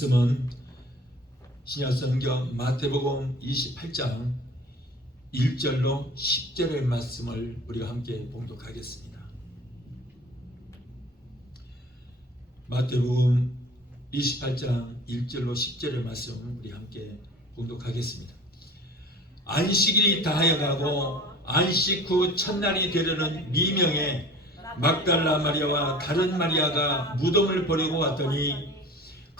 말씀은 신약성경 마태복음 28장 1절로 10절의 말씀을 우리가 함께 봉독하겠습니다. 마태복음 28장 1절로 10절의 말씀 우리 함께 봉독하겠습니다. 안식일이 다하여 가고 안식 후 첫날이 되려는 미명에 막달라 마리아와 다른 마리아가 무덤을 보려고 왔더니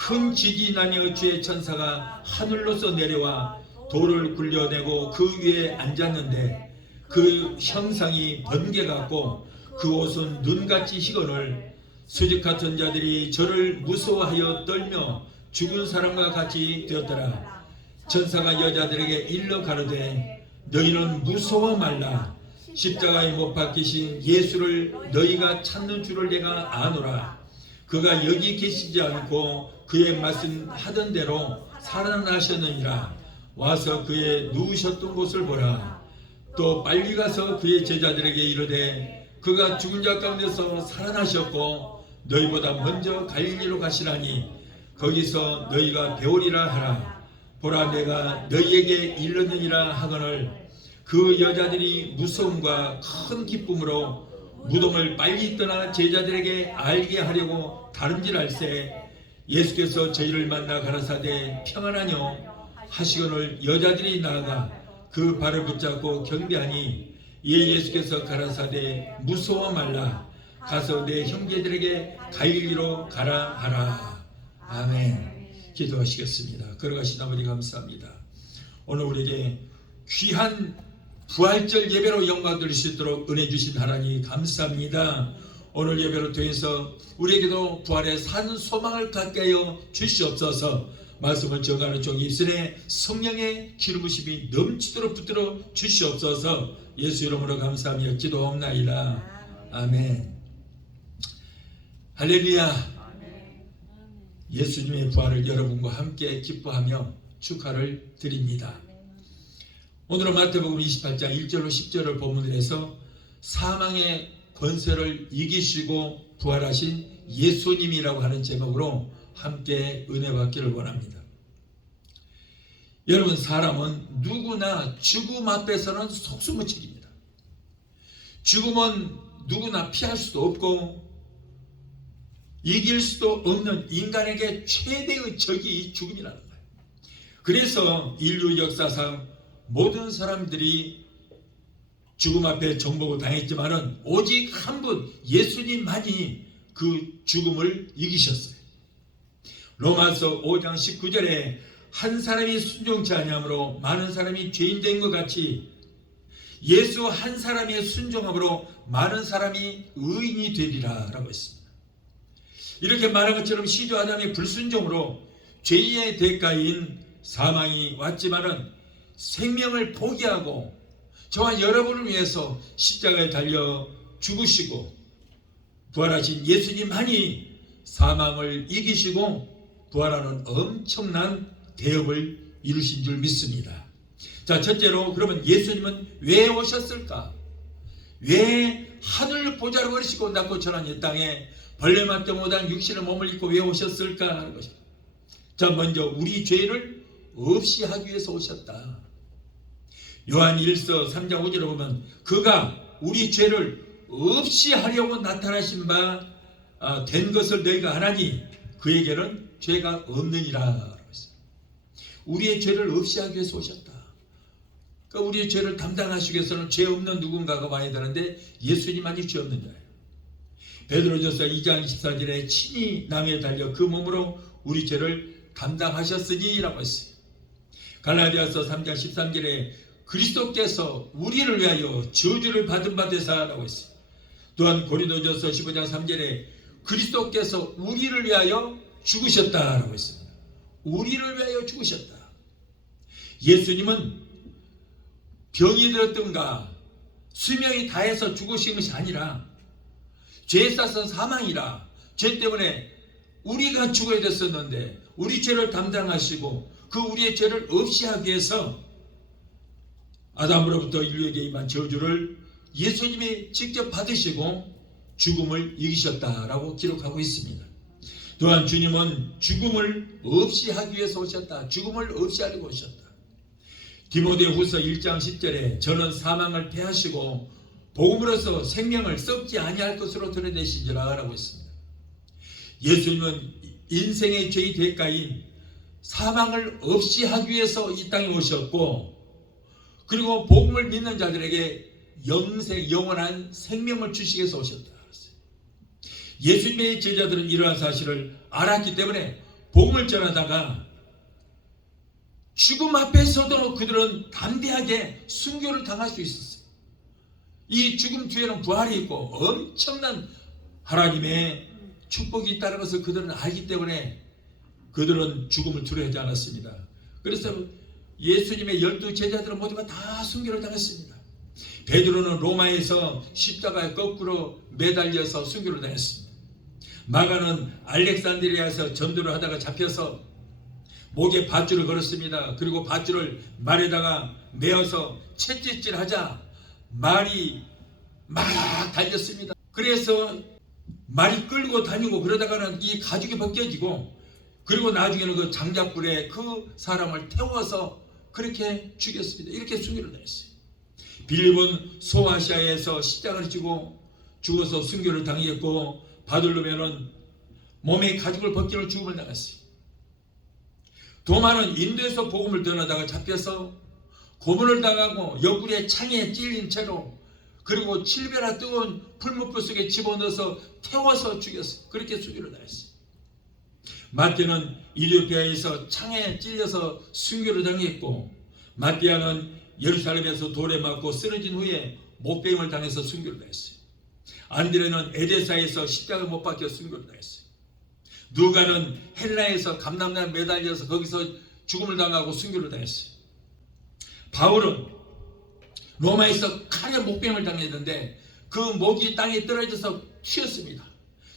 큰 지진이 나며 주의 천사가 하늘로서 내려와 돌을 굴려내고 그 위에 앉았는데 그 형상이 번개 같고 그 옷은 눈같이 희건을 수직 같은 자들이 저를 무서워하여 떨며 죽은 사람과 같이 되었더라. 천사가 여자들에게 일러 가로되 너희는 무서워 말라. 십자가에 못 박히신 예수를 너희가 찾는 줄을 내가 아노라. 그가 여기 계시지 않고 그의 말씀하던 대로 살아나셨느니라. 와서 그의 누우셨던 곳을 보라. 또 빨리 가서 그의 제자들에게 이르되 그가 죽은 자 가운데서 살아나셨고 너희보다 먼저 갈릴리로 가시라니 거기서 너희가 배우리라 하라. 보라 내가 너희에게 이르느니라 하거늘 그 여자들이 무서움과 큰 기쁨으로 무덤을 빨리 떠나 제자들에게 알게 하려고 다름질할세 예수께서 저희를 만나 가라사대 평안하뇨 하시거늘 여자들이 나아가 그 발을 붙잡고 경배하니 이에 예수께서 가라사대 무서워 말라. 가서 내 형제들에게 갈릴리로 가라 하라. 아멘. 기도하시겠습니다. 걸어가신 아버지 감사합니다. 오늘 우리에게 귀한 부활절 예배로 영광 드릴 수 있도록 은혜 주신 하나님 감사합니다. 오늘 예배를 통해서 우리에게도 부활의 산 소망을 갖게 하여 주시옵소서. 말씀을 정하는 종 입술에 성령의 기름 부심이 넘치도록 붙들어 주시옵소서. 예수 이름으로 감사하며 기도하옵나이다. 아멘. 할렐루야. 예수님의 부활을 여러분과 함께 기뻐하며 축하를 드립니다. 오늘은 마태복음 28장 1절로 10절을 본문을 해서 사망의 권세를 이기시고 부활하신 예수님이라고 하는 제목으로 함께 은혜 받기를 원합니다. 여러분, 사람은 누구나 죽음 앞에서는 속수무책입니다. 죽음은 누구나 피할 수도 없고 이길 수도 없는 인간에게 최대의 적이 죽음이라는 거예요. 그래서 인류 역사상 모든 사람들이 죽음 앞에 정복을 당했지만은 오직 한 분 예수님만이 그 죽음을 이기셨어요. 로마서 5장 19절에 한 사람이 순종치 아니함으로 많은 사람이 죄인 된 것 같이 예수 한 사람의 순종함으로 많은 사람이 의인이 되리라 라고 했습니다. 이렇게 말한 것처럼 시조 아담의 불순종으로 죄의 대가인 사망이 왔지만은 생명을 포기하고 저와 여러분을 위해서 십자가에 달려 죽으시고 부활하신 예수님만이 사망을 이기시고 부활하는 엄청난 대업을 이루신 줄 믿습니다. 자, 첫째로 그러면 예수님은 왜 오셨을까? 왜 하늘 보좌를 버리시고 낮고 천한 이 땅에 벌레 맞지 못한 육신의 몸을 입고 왜 오셨을까 하는 것입니다. 자, 먼저 우리 죄를 없이 하기 위해서 오셨다. 요한 1서 3장 5절에 보면 그가 우리 죄를 없이 하려고 나타나신 바 된 것을 너희가 아나니 그에게는 죄가 없느니라. 우리의 죄를 없이 하기 위해서 오셨다. 그러니까 우리의 죄를 담당하시기 위해서는 죄 없는 누군가가 와야 되는데 예수님만이 죄 없는 자예요. 베드로전서 2장 24절에 친히 나무에 달려 그 몸으로 우리 죄를 담당하셨으니 라고 했어요. 갈라디아서 3장 13절에 그리스도께서 우리를 위하여 저주를 받은 바 되사라고 했어요. 또한 고린도전서 15장 3절에 그리스도께서 우리를 위하여 죽으셨다라고 했습니다. 우리를 위하여 죽으셨다. 예수님은 병이 들었던가 수명이 다해서 죽으신 것이 아니라 죄에 싸서 사망이라 죄 때문에 우리가 죽어야 됐었는데 우리 죄를 담당하시고 그 우리의 죄를 없이 하기 위해서 아담으로부터 인류에게 임한 저주를 예수님이 직접 받으시고 죽음을 이기셨다라고 기록하고 있습니다. 또한 주님은 죽음을 없이 하기 위해서 오셨다. 죽음을 없이 하려고 오셨다. 디모데후서 1장 10절에 저는 사망을 패하시고 복음으로써 생명을 썩지 아니할 것으로 드러내시리라 라고 했습니다. 예수님은 인생의 죄의 대가인 사망을 없이 하기 위해서 이 땅에 오셨고, 그리고 복음을 믿는 자들에게 영원한 생명을 주시기 위해서 오셨다. 예수님의 제자들은 이러한 사실을 알았기 때문에 복음을 전하다가 죽음 앞에서도 그들은 담대하게 순교를 당할 수 있었어요. 이 죽음 뒤에는 부활이 있고 엄청난 하나님의 축복이 있다는 것을 그들은 알기 때문에 그들은 죽음을 두려워하지 않았습니다. 그래서 예수님의 12 제자들은 모두가 다 순교를 당했습니다. 베드로는 로마에서 십자가에 거꾸로 매달려서 순교를 당했습니다. 마가는 알렉산드리아에서 전도를 하다가 잡혀서 목에 밧줄을 걸었습니다. 그리고 밧줄을 말에다가 메어서 채찍질하자 말이 막 달렸습니다. 그래서 말이 끌고 다니고 그러다가는 이 가죽이 벗겨지고, 그리고 나중에는 그 장작불에 그 사람을 태워서 그렇게 죽였습니다. 이렇게 순교를 당했어요. 빌립은 소아시아에서 십자가를 지고 죽어서 순교를 당했고, 바돌로메는 몸에 가죽을 벗기는 죽음을 당했어요. 도마는 인도에서 복음을 전하다가 잡혀서 고문을 당하고 옆구리에 창에 찔린 채로, 그리고 칠배나 뜨거운 풀무불 속에 집어넣어서 태워서 죽였어요. 그렇게 순교를 당했어요. 마태는 이디오피아에서 창에 찔려서 순교를 당했고, 마띠아는 예루살렘에서 돌에 맞고 쓰러진 후에 못배임을 당해서 순교를 당했어요. 안드레는 에데사에서 십자가에 못 박혀 순교를 당했어요. 누가는 헬라에서 감람나무에 매달려서 거기서 죽음을 당하고 순교를 당했어요. 바울은 로마에서 칼에 목배임을 당했는데 그 목이 땅에 떨어져서 튀었습니다.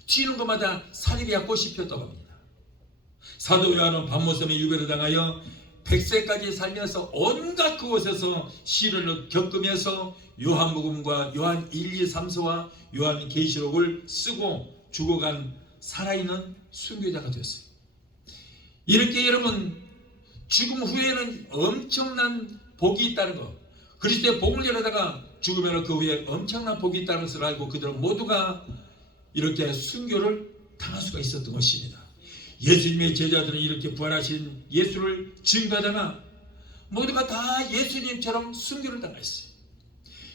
튀는 것마다 살이야 꽃이 폈다고 합니다. 사도 요한은 밤모섬에 유배를 당하여 100세까지 살면서 온갖 그곳에서 시련을 겪으면서 요한복음과 요한 1, 2, 3서와 요한 계시록을 쓰고 죽어간 살아있는 순교자가 되었어요. 이렇게 여러분, 죽음 후에는 엄청난 복이 있다는 것, 그리스도의 복음을 전하다가 죽으면 그 후에 엄청난 복이 있다는 것을 알고 그들은 모두가 이렇게 순교를 당할 수가 있었던 것입니다. 예수님의 제자들은 이렇게 부활하신 예수를 증거하다가 모두가 다 예수님처럼 순교를 당했어요.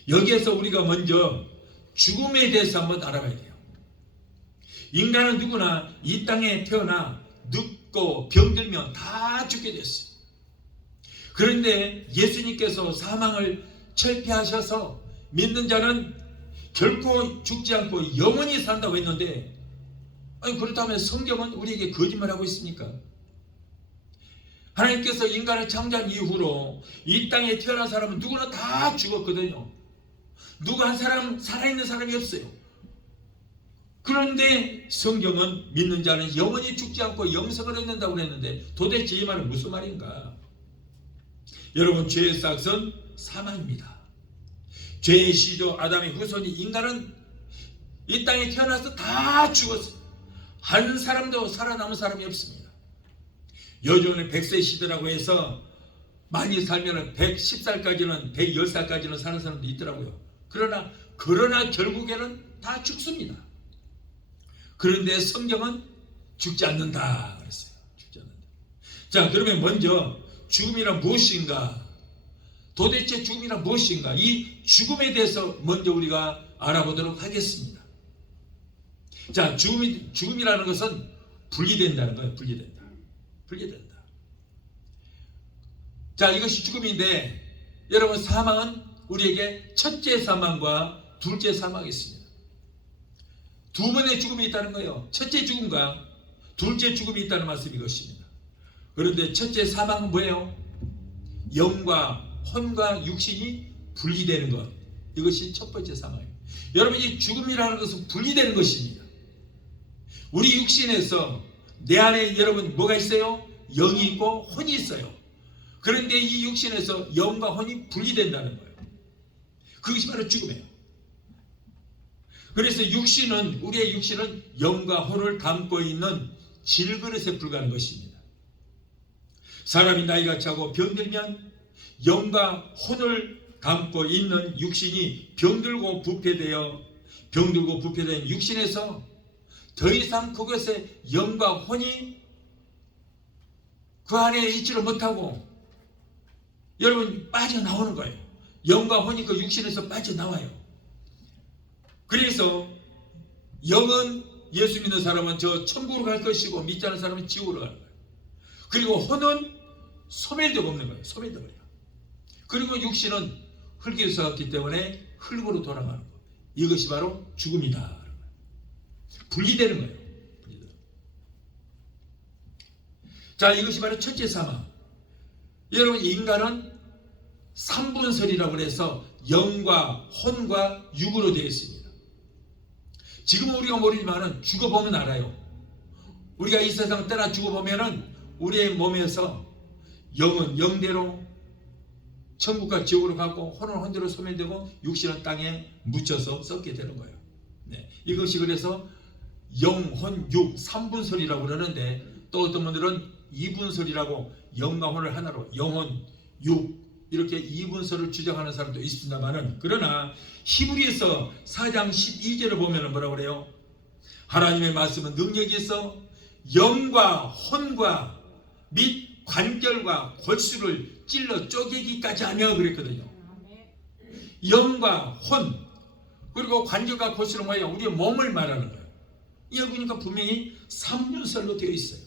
여기에서 우리가 먼저 죽음에 대해서 한번 알아봐야 돼요. 인간은 누구나 이 땅에 태어나 늙고 병들면 다 죽게 됐어요. 그런데 예수님께서 사망을 철폐하셔서 믿는 자는 결코 죽지 않고 영원히 산다고 했는데, 아니 그렇다면 성경은 우리에게 거짓말하고 있습니까? 하나님께서 인간을 창조한 이후로 이 땅에 태어난 사람은 누구나 다 죽었거든요. 누구 한 사람 살아있는 사람이 없어요. 그런데 성경은 믿는 자는 영원히 죽지 않고 영생을 얻는다고 그랬는데 도대체 이 말은 무슨 말인가? 여러분, 죄의 싹은 사망입니다. 죄의 시조 아담의 후손이 인간은 이 땅에 태어나서 다 죽었어요. 한 사람도 살아남은 사람이 없습니다. 요즘에 100세 시대라고 해서 많이 살면 110살까지는 110살까지는 사는 사람도 있더라고요. 그러나 결국에는 다 죽습니다. 그런데 성경은 죽지 않는다 그랬어요. 죽지 않는다. 자, 그러면 먼저 죽음이란 무엇인가? 도대체 죽음이란 무엇인가? 이 죽음에 대해서 먼저 우리가 알아보도록 하겠습니다. 자, 죽음이라는 것은 분리된다는 거예요. 분리된다. 자, 이것이 죽음인데, 여러분, 사망은 우리에게 첫째 사망과 둘째 사망이 있습니다. 두 번의 죽음이 있다는 거예요. 첫째 죽음과 둘째 죽음이 있다는 말씀이 이것입니다. 그런데 첫째 사망은 뭐예요? 영과 혼과 육신이 분리되는 것. 이것이 첫 번째 사망이에요. 여러분, 이 죽음이라는 것은 분리되는 것입니다. 우리 육신에서 내 안에 여러분 뭐가 있어요? 영이 있고 혼이 있어요. 그런데 이 육신에서 영과 혼이 분리된다는 거예요. 그것이 바로 죽음이에요. 그래서 우리의 육신은 영과 혼을 담고 있는 질그릇에 불과한 것입니다. 사람이 나이가 차고 병들면 영과 혼을 담고 있는 육신이 병들고 부패된 육신에서 더 이상 그것에 영과 혼이 그 안에 있지를 못하고 여러분 빠져나오는 거예요. 영과 혼이 그 육신에서 빠져나와요. 그래서 영은 예수 믿는 사람은 저 천국으로 갈 것이고 믿지 않는 사람은 지옥으로 가는 거예요. 그리고 혼은 소멸되고 없는 거예요. 소멸돼 버려요. 그리고 육신은 흙에서 왔기 때문에 흙으로 돌아가는 거예요. 이것이 바로 죽음이다. 분리되는 거예요. 자, 이것이 바로 첫째 사망. 여러분, 인간은 삼분설이라고 해서 영과 혼과 육으로 되어 있습니다. 지금은 우리가 모르지만 죽어보면 알아요. 우리가 이 세상 떠나 죽어보면 우리의 몸에서 영은 영대로 천국과 지옥으로 가고 혼은 혼대로 소멸되고 육신은 땅에 묻혀서 썩게 되는 거예요. 네. 이것이 그래서 영, 혼, 육, 삼분설이라고 그러는데 또 어떤 분들은 이분설이라고 영과 혼을 하나로 영혼, 육 이렇게 이분설을 주장하는 사람도 있습니다만은 그러나 히브리서 4장 12절을 보면 뭐라고 그래요? 하나님의 말씀은 능력이 있어 영과 혼과 및 관절과 골수를 찔러 쪼개기까지 하며 그랬거든요. 영과 혼 그리고 관절과 골수는 뭐예요? 우리의 몸을 말하는 거예요. 여기 보니까 분명히 삼분설로 되어 있어요.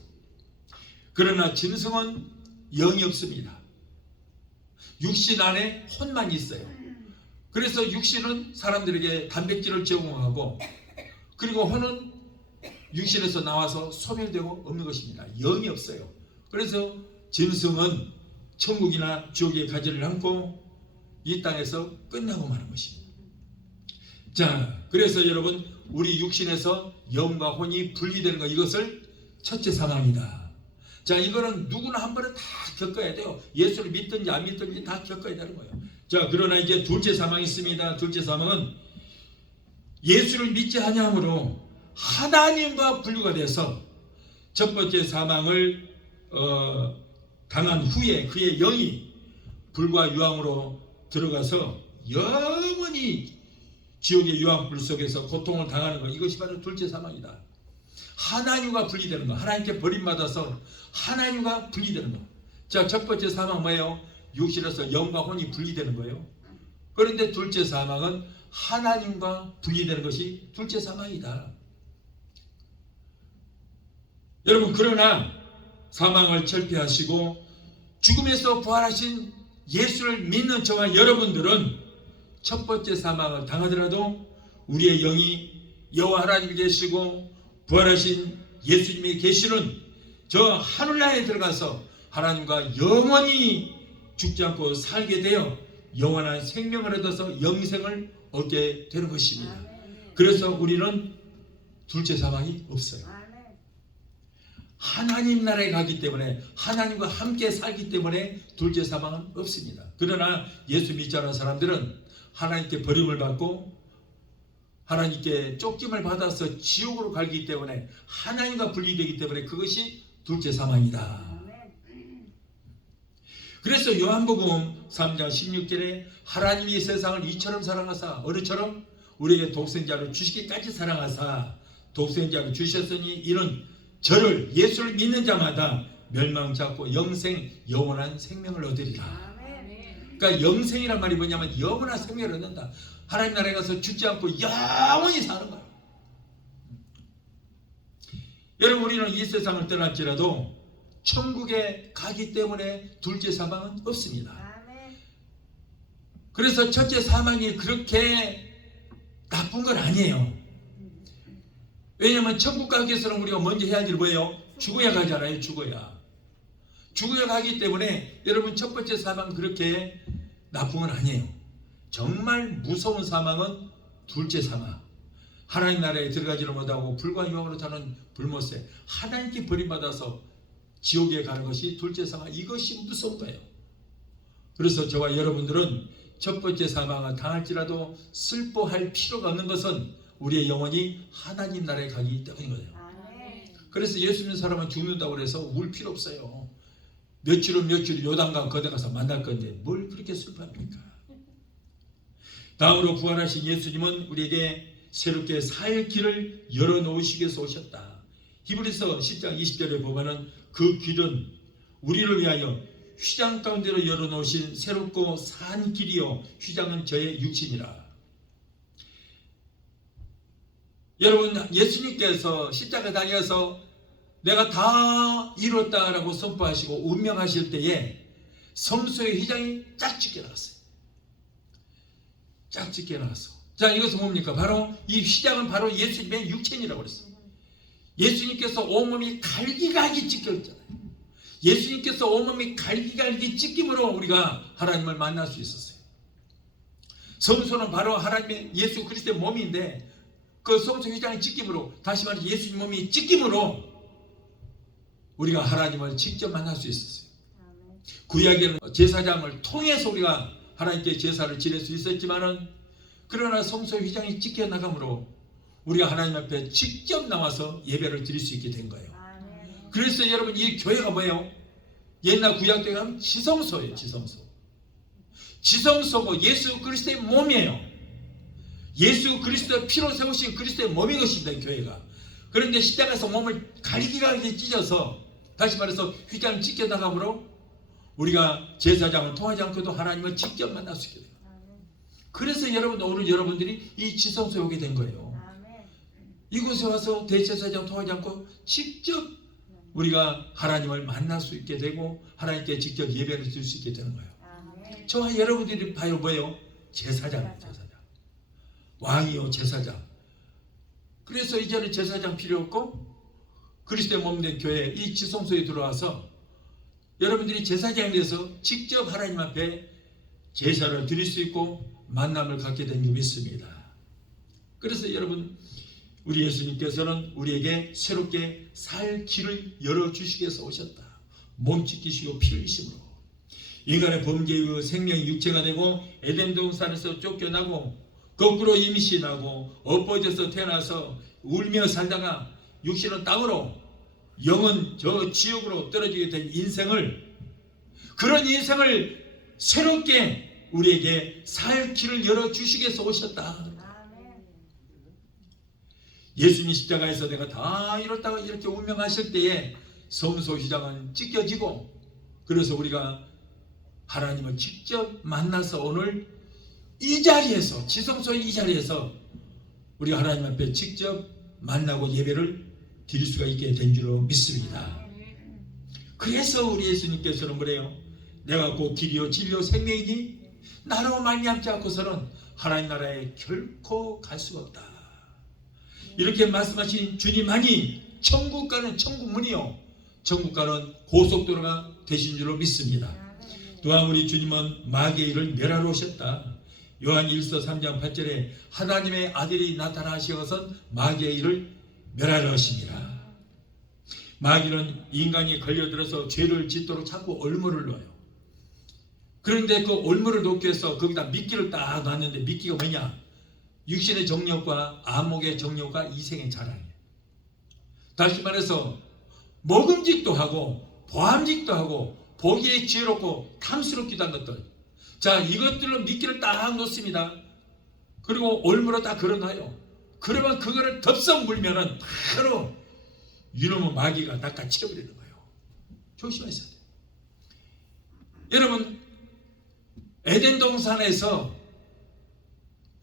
그러나 짐승은 영이 없습니다. 육신 안에 혼만 있어요. 그래서 육신은 사람들에게 단백질을 제공하고 그리고 혼은 육신에서 나와서 소멸되고 없는 것입니다. 영이 없어요. 그래서 짐승은 천국이나 지옥의 가지를 않고 이 땅에서 끝나고 마는 것입니다. 자, 그래서 여러분 우리 육신에서 영과 혼이 분리되는 것 이것을 첫째 사망이다. 자, 이거는 누구나 한 번은 다 겪어야 돼요. 예수를 믿든지 안 믿든지 다 겪어야 되는 거예요. 자, 그러나 이제 둘째 사망이 있습니다. 둘째 사망은 예수를 믿지 아니함으로 하나님과 분류가 돼서 첫 번째 사망을 당한 후에 그의 영이 불과 유황으로 들어가서 영원히 지옥의 유황불 속에서 고통을 당하는 것 이것이 바로 둘째 사망이다. 하나님과 분리되는 것, 하나님께 버림받아서 하나님과 분리되는 것. 자, 첫 번째 사망 뭐예요? 육신에서 영과 혼이 분리되는 거예요. 그런데 둘째 사망은 하나님과 분리되는 것이 둘째 사망이다. 여러분, 그러나 사망을 철폐하시고 죽음에서 부활하신 예수를 믿는 저와 여러분들은 첫 번째 사망을 당하더라도 우리의 영이 여호와 하나님이 계시고 부활하신 예수님이 계시는 저 하늘나라에 들어가서 하나님과 영원히 죽지 않고 살게 되어 영원한 생명을 얻어서 영생을 얻게 되는 것입니다. 그래서 우리는 둘째 사망이 없어요. 하나님 나라에 가기 때문에 하나님과 함께 살기 때문에 둘째 사망은 없습니다. 그러나 예수 믿지 않는 사람들은 하나님께 버림을 받고 하나님께 쫓김을 받아서 지옥으로 가기 때문에 하나님과 분리되기 때문에 그것이 둘째 사망이다. 그래서 요한복음 3장 16절에 하나님이 세상을 이처럼 사랑하사 어느처럼 우리에게 독생자를 주시기까지 사랑하사 독생자를 주셨으니 이는 저를 예수를 믿는 자마다 멸망치 않고 영생 영원한 생명을 얻으리라. 그러니까 영생이란 말이 뭐냐면 영원한 생명을 얻는다. 하나님 나라에 가서 죽지 않고 영원히 사는 거예요. 여러분 우리는 이 세상을 떠날지라도 천국에 가기 때문에 둘째 사망은 없습니다. 그래서 첫째 사망이 그렇게 나쁜 건 아니에요. 왜냐하면 천국 가기 위해서는 우리가 먼저 해야 할 일이 뭐예요? 죽어야 가잖아요. 죽어야 가기 때문에 여러분 첫 번째 사망은 그렇게 나쁜 건 아니에요. 정말 무서운 사망은 둘째 사망. 하나님 나라에 들어가지를 못하고 불과 유황으로 타는 불못에 하나님께 버림받아서 지옥에 가는 것이 둘째 사망. 이것이 무서운 거예요. 그래서 저와 여러분들은 첫 번째 사망을 당할지라도 슬퍼할 필요가 없는 것은 우리의 영혼이 하나님 나라에 가기 때문인 거예요. 그래서 예수 믿는 사람은 죽는다고 해서 울 필요 없어요. 며칠 요단강 거대 가서 만날 건데 뭘 그렇게 슬퍼합니까? 다음으로 부활하신 예수님은 우리에게 새롭게 살 길을 열어놓으시기 위해서 오셨다. 히브리서 10장 20절에 보면은 그 길은 우리를 위하여 휘장 가운데로 열어놓으신 새롭고 산 길이요 휘장은 저의 육신이라. 여러분, 예수님께서 십자가 다녀서 내가 다 이뤘다라고 선포하시고 운명하실 때에 성소의 휘장이 쫙 찢겨 나갔어요. 쫙 찢겨 나갔어. 자, 이것은 뭡니까? 바로 이 휘장은 바로 예수님의 육체이라고 그랬어요. 예수님께서 온몸이 갈기갈기 찢겨 있잖아요. 예수님께서 온몸이 갈기갈기 찢김으로 우리가 하나님을 만날 수 있었어요. 성소는 바로 하나님의 예수 그리스도의 몸인데 그 성소 휘장의 찢김으로, 다시 말해서 예수님 몸이 찢김으로 우리가 하나님을 직접 만날 수 있었어요. 구약에는 제사장을 통해서 우리가 하나님께 제사를 지낼 수 있었지만은, 그러나 성소 휘장이 찢겨 나감으로 우리가 하나님 앞에 직접 나와서 예배를 드릴 수 있게 된 거예요. 그래서 여러분, 이 교회가 뭐예요? 옛날 구약 교회가 하면 지성소예요. 지성소고 예수 그리스도의 몸이에요. 예수 그리스도의 피로 세우신 그리스도의 몸인 것입니다. 교회가. 그런데 십자가에서 몸을 갈기갈기 찢어서, 다시 말해서 휘장 찢겨 나감으로 우리가 제사장을 통하지 않고도 하나님을 직접 만날 수 있게 돼요. 그래서 여러분, 오늘 여러분들이 이 지성소에 오게 된 거예요. 이곳에 와서 대제사장 통하지 않고 직접 우리가 하나님을 만날 수 있게 되고 하나님께 직접 예배를 드릴 수 있게 되는 거예요. 저와 여러분들이 봐요, 뭐예요? 제사장이에요. 제사장. 왕이요, 제사장. 그래서 이제는 제사장 필요 없고 그리스도의 몸된 교회 이 지성소에 들어와서 여러분들이 제사장에 대해서 직접 하나님 앞에 제사를 드릴 수 있고 만남을 갖게 된 줄 믿습니다. 그래서 여러분, 우리 예수님께서는 우리에게 새롭게 살 길을 열어주시기 위해서 오셨다. 몸 찢기시고 피 흘리심으로 인간의 범죄 이후 생명이 육체가 되고 에덴 동산에서 쫓겨나고 거꾸로 임신하고 엎어져서 태어나서 울며 살다가 육신은 땅으로, 영은 저 지옥으로 떨어지게 된 인생을, 그런 인생을 새롭게 우리에게 살 길을 열어주시기 위해서 오셨다. 예수님 십자가에서 내가 다 이뤘다고 이렇게 운명하실 때에 성소 휘장은 찢겨지고, 그래서 우리가 하나님을 직접 만나서 오늘 이 자리에서, 지성소의 이 자리에서 우리가 하나님 앞에 직접 만나고 예배를 드릴 수가 있게 된 줄로 믿습니다. 그래서 우리 예수님께서는 그래요. 내가 곧 길이요 진리요 생명이니 나로 말미암지 않고서는 하나님 나라에 결코 갈 수가 없다. 이렇게 말씀하신 주님만이 천국 가는 천국문이요, 천국 가는 고속도로가 되신 줄로 믿습니다. 또한 우리 주님은 마귀의 일을 멸하러 오셨다. 요한 1서 3장 8절에 하나님의 아들이 나타나시어서 마귀의 일을 멸하려 하십니다. 마귀는 인간이 걸려들어서 죄를 짓도록 자꾸 올무를 넣어요. 그런데 그 올무를 놓기 위해서 거기다 미끼를 딱 놨는데, 미끼가 뭐냐? 육신의 정욕과 안목의 정욕과 이생의 자랑이에요. 다시 말해서 먹음직도 하고 보암직도 하고 보기에 지혜롭고 탐스럽기도 한 것들, 자, 이것들로 미끼를 딱 놓습니다. 그리고 올무로 딱 걸어놔요. 그러면 그거를 덥석 물면은 바로 이놈의 마귀가 낚아채버리는 거예요. 조심하셔야 돼요. 여러분, 에덴 동산에서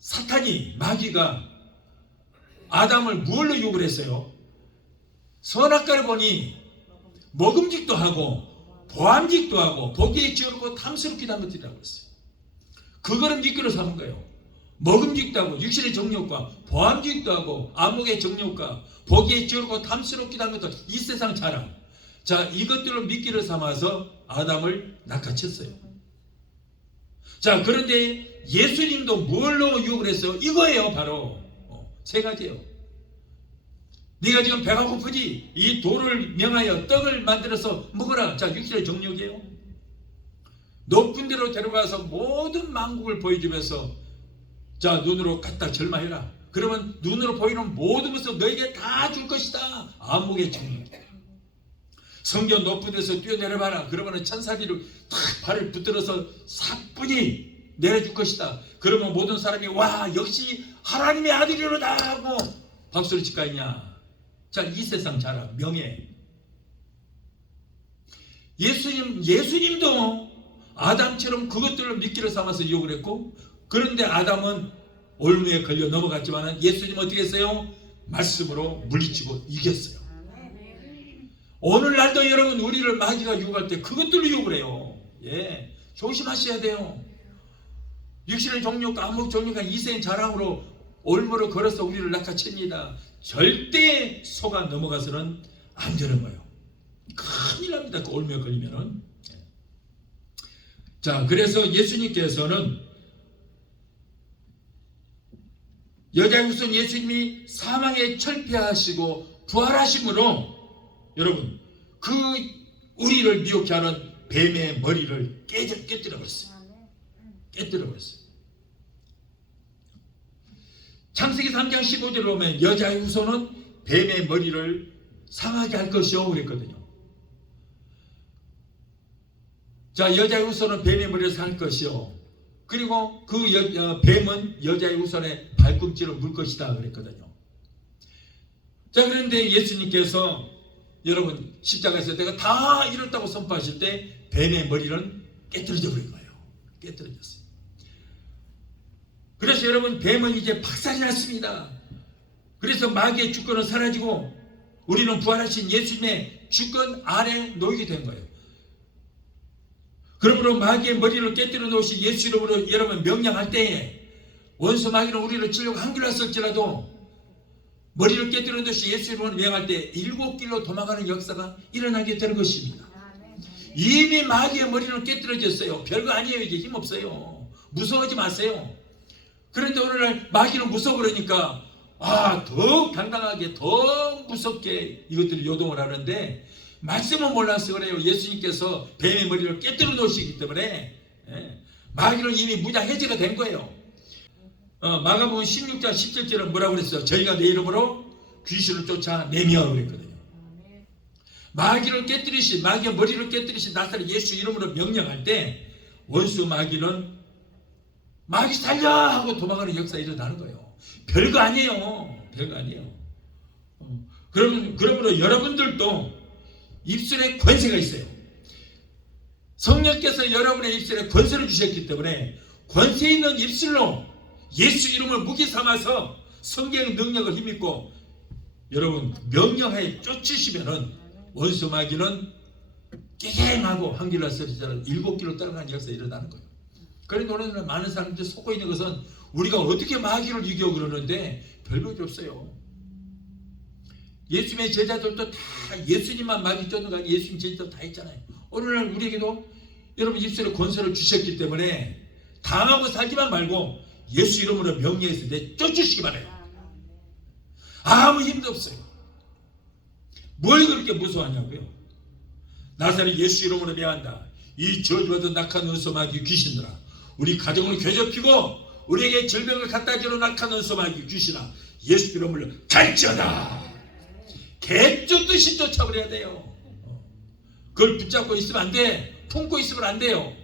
사탄이, 마귀가 아담을 무엇로 유혹을 했어요? 선악과를 보니 먹음직도 하고 보암직도 하고 보기에 지혜롭고 탐스럽기도 한 것들이라고 했어요. 그거를 미끼로 삼은 거예요. 먹음직도 하고 육신의 정욕과 보암직도 하고 안목의 정욕과 보기에 지혜롭고 탐스럽기도 한 것들, 이 세상 자랑, 자, 이것들로 미끼를 삼아서 아담을 낚아챘어요. 자, 그런데 예수님도 뭘로 유혹을 했어요? 이거예요. 바로 세 가지예요. 네가 지금 배가 고프지? 이 돌을 명하여 떡을 만들어서 먹어라. 자, 육신의 정욕이에요. 높은 데로 데려가서 모든 만국을 보여주면서 자, 눈으로 갖다 절마해라. 그러면 눈으로 보이는 모든 것을 너에게 다 줄 것이다. 안목의 증명. 성전 높은 데서 뛰어내려봐라. 그러면 천사들이 탁 발을 붙들어서 사뿐히 내려줄 것이다. 그러면 모든 사람이 와 역시 하나님의 아들이로다 하고 박수를 칠 거 아니냐. 자, 이 세상 자랑 명예. 예수님도 아담처럼 그것들을 미끼로 삼아서 유혹을 했고, 그런데 아담은 올무에 걸려 넘어갔지만 예수님은 어떻게 했어요? 말씀으로 물리치고 이겼어요. 오늘날도 여러분 우리를 마귀가 유혹할 때 그것들로 유혹을 해요. 예, 조심하셔야 돼요. 육신의 종류가 암흑 종류가 이생 자랑으로 올무를 걸어서 우리를 낚아챕니다. 절대 속아 넘어가서는 안 되는 거예요. 큰일 납니다. 그 올무에 걸리면은. 자, 그래서 예수님께서는 여자의 후손 예수님이 사망에 철폐하시고 부활하심으로 여러분 그 우리를 미혹해 하는 뱀의 머리를 깨뜨려 버렸어요. 깨뜨려 버렸어요. 창세기 3장 15절에 보면 여자의 후손은 뱀의 머리를 상하게 할 것이요 그랬거든요. 자, 여자의 후손은 뱀의 머리를 상할 것이요. 그리고 그 뱀은 여자의 후손의 발꿈치를 물 것이다 그랬거든요. 자, 그런데 예수님께서 여러분 십자가에서 내가 다 이뤘다고 선포하실 때 뱀의 머리는 깨뜨려져 버린 거예요. 깨뜨려졌어요. 그래서 여러분 뱀은 이제 박살이 났습니다. 그래서 마귀의 주권은 사라지고 우리는 부활하신 예수님의 주권 아래 놓이게 된 거예요. 그러므로 마귀의 머리를 깨뜨려 놓으신 예수 이름으로 여러분 명령할 때에 원수 마귀는 우리를 치려고 한길났을지라도 머리를 깨뜨려 놓으신 예수 이름으로 명령할 때 7길로 도망가는 역사가 일어나게 되는 것입니다. 이미 마귀의 머리는 깨뜨려졌어요. 별거 아니에요. 이제 힘없어요. 무서워하지 마세요. 그런데 오늘날 마귀는 무서워 그러니까 더욱 당당하게 더 무섭게 이것들을 요동을 하는데 말씀은 몰라서 그래요. 예수님께서 뱀의 머리를 깨뜨려 놓으시기 때문에 마귀는 이미 무장 해제가 된 거예요. 마가복음 16장 17절은 뭐라고 그랬어요? 저희가 내 이름으로 귀신을 쫓아내며 그랬거든요. 마귀를 깨뜨리신 마귀의 머리를 깨뜨리신 나사렛 예수 이름으로 명령할 때 원수 마귀는 마귀 살려 하고 도망가는 역사가 일어나는 거예요. 별거 아니에요. 별거 아니에요. 그러므로 여러분들도 입술에 권세가 있어요. 성령께서 여러분의 입술에 권세를 주셨기 때문에 권세 있는 입술로 예수 이름을 무기 삼아서 성경의 능력을 힘입고 여러분 명령하에 쫓으시면은 원수 마귀는 깨갱하고 한길로 서리처럼 7길로 따라가는 역사가 일어나는 거예요. 그런데 오늘날 많은 사람들이 속고 있는 것은 우리가 어떻게 마귀를 이겨 그러는데 별것이 없어요. 예수님의 제자들도 다 예수님만 마귀 쫓는 거 아니에요. 예수님 제자들 다 있잖아요. 오늘날 우리에게도 여러분 입술에 권세를 주셨기 때문에 당하고 살기만 말고 예수 이름으로 명령해서 쫓으시기 바라요. 아무 힘도 없어요. 뭘 그렇게 무서워하냐고요. 나사렛 예수 이름으로 명한다. 이 저주받은 낙한 원수 마귀 귀신들아, 우리 가정을 괴롭히고 우리에게 질병을 갖다 주는 낙한 원수 마귀 귀신아, 예수 이름으로 갈지어다. 개쫓듯이 쫓아버려야 돼요. 그걸 붙잡고 있으면 안 돼. 품고 있으면 안 돼요.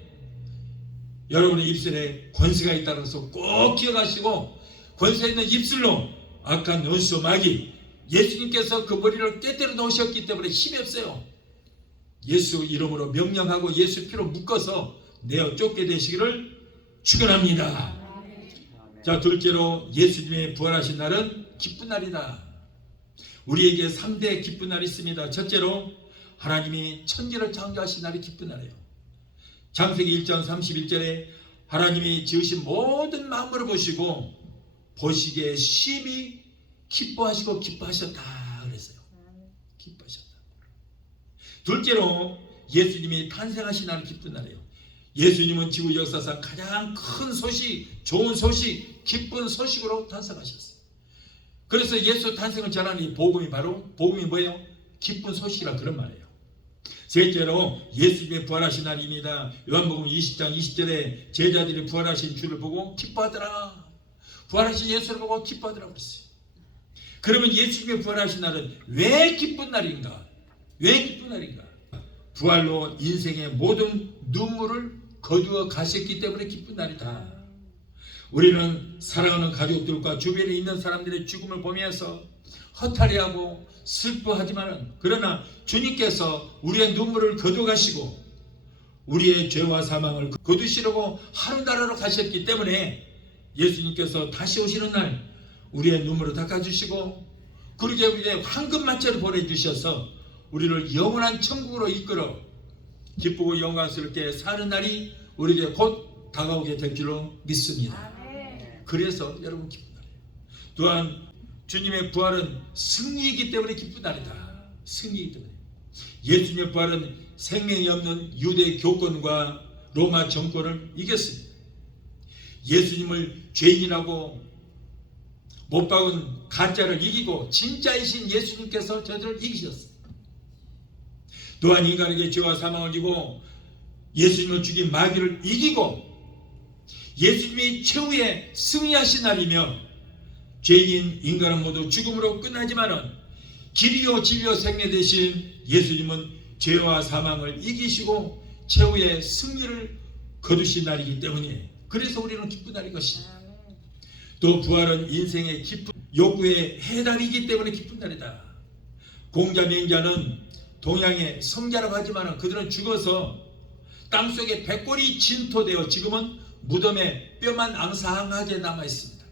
여러분의 입술에 권세가 있다는 것을 꼭 기억하시고 권세 있는 입술로 악한 원수 마귀 예수님께서 그 머리를 깨뜨려 놓으셨기 때문에 힘이 없어요. 예수 이름으로 명령하고 예수 피로 묶어서 내어 쫓게 되시기를 축원합니다. 자, 둘째로 예수님의 부활하신 날은 기쁜 날이다. 우리에게 3대 기쁜 날이 있습니다. 첫째로 하나님이 천지를 창조하신 날이 기쁜 날이에요. 창세기 1장 31절에 하나님이 지으신 모든 만물을 보시고 보시기에 심히 기뻐하시고 기뻐하셨다 그랬어요. 기뻐하셨다. 둘째로 예수님이 탄생하신 날이 기쁜 날이에요. 예수님은 지구 역사상 가장 큰 소식, 좋은 소식, 기쁜 소식으로 탄생하셨어요. 그래서 예수 탄생을 전하는 이 복음이 바로 복음이 뭐예요? 기쁜 소식이라 그런 말이에요. 셋째로 예수님의 부활하신 날입니다. 요한복음 20장 20절에 제자들이 부활하신 주를 보고 기뻐하더라. 부활하신 예수를 보고 기뻐하더라고 그랬어요. 그러면 예수님의 부활하신 날은 왜 기쁜 날인가? 왜 기쁜 날인가? 부활로 인생의 모든 눈물을 거두어 가셨기 때문에 기쁜 날이다. 우리는 사랑하는 가족들과 주변에 있는 사람들의 죽음을 보면서 허탈해하고 슬퍼하지만, 그러나 주님께서 우리의 눈물을 거두가시고 우리의 죄와 사망을 거두시려고 하늘나라로 가셨기 때문에 예수님께서 다시 오시는 날 우리의 눈물을 닦아주시고, 그러게 우리의 황금마차를 보내주셔서 우리를 영원한 천국으로 이끌어 기쁘고 영광스럽게 사는 날이 우리에게 곧 다가오게 될 줄로 믿습니다. 그래서 여러분 기쁜 날이에요. 또한 주님의 부활은 승리이기 때문에 기쁜 날이다. 승리이기 때문에. 예수님의 부활은 생명이 없는 유대 교권과 로마 정권을 이겼습니다. 예수님을 죄인이라고 못 박은 가짜를 이기고 진짜이신 예수님께서 저들을 이기셨습니다. 또한 인간에게 죄와 사망을 이기고 예수님을 죽인 마귀를 이기고 예수님이 최후의 승리하신 날이며, 죄인 인간은 모두 죽음으로 끝나지만은 길이요 진리요 생명 되신 예수님은 죄와 사망을 이기시고 최후의 승리를 거두신 날이기 때문에, 그래서 우리는 기쁜 날인 것입니다. 또 부활은 인생의 깊은 욕구의 해답이기 때문에 기쁜 날이다. 공자 맹자는 동양의 성자라고 하지만 그들은 죽어서 땅속에 백골이 진토되어 지금은 무덤에 뼈만 앙상하게 남아있습니다.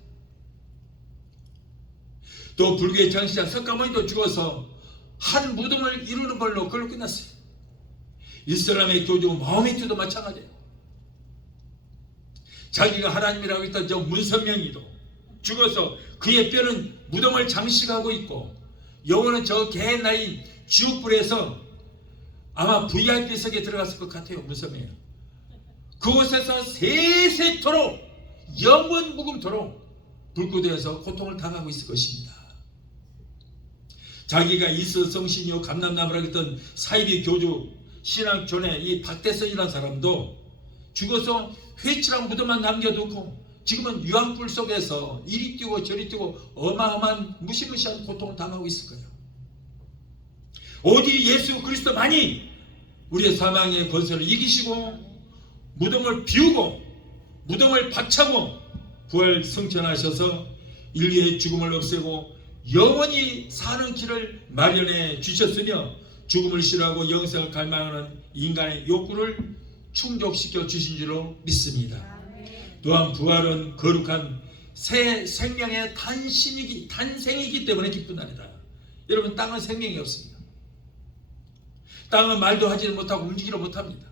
또 불교의 장시자 석가모니도 죽어서 한 무덤을 이루는 걸로 그걸로 끝났어요. 이슬람의 교주 마호메트도 마찬가지예요. 자기가 하나님이라고 했던 저 문선명이도 죽어서 그의 뼈는 무덤을 장식하고 있고, 영혼은 저 개 나인 지옥불에서 아마 VIP석에 들어갔을 것 같아요. 문선명이 그곳에서 세세토록 영원 묵음토록 불구되어서 고통을 당하고 있을 것입니다. 자기가 이스성신이요 감남나무라고 했던 사이비 교주 신앙촌의 이 박대선이라는 사람도 죽어서 회칠한 무덤만 남겨두고 지금은 유황불 속에서 이리 뛰고 저리 뛰고 어마어마한 무시무시한 고통을 당하고 있을 거예요. 오직 예수 그리스도만이 우리의 사망의 권세를 이기시고 무덤을 비우고 무덤을 박차고 부활 승천하셔서 인류의 죽음을 없애고 영원히 사는 길을 마련해 주셨으며, 죽음을 싫어하고 영생을 갈망하는 인간의 욕구를 충족시켜 주신 줄로 믿습니다. 또한 부활은 거룩한 새 생명의 탄생이기 때문에 기쁜 날이다. 여러분, 땅은 생명이 없습니다. 땅은 말도 하지 못하고 움직이지 못합니다.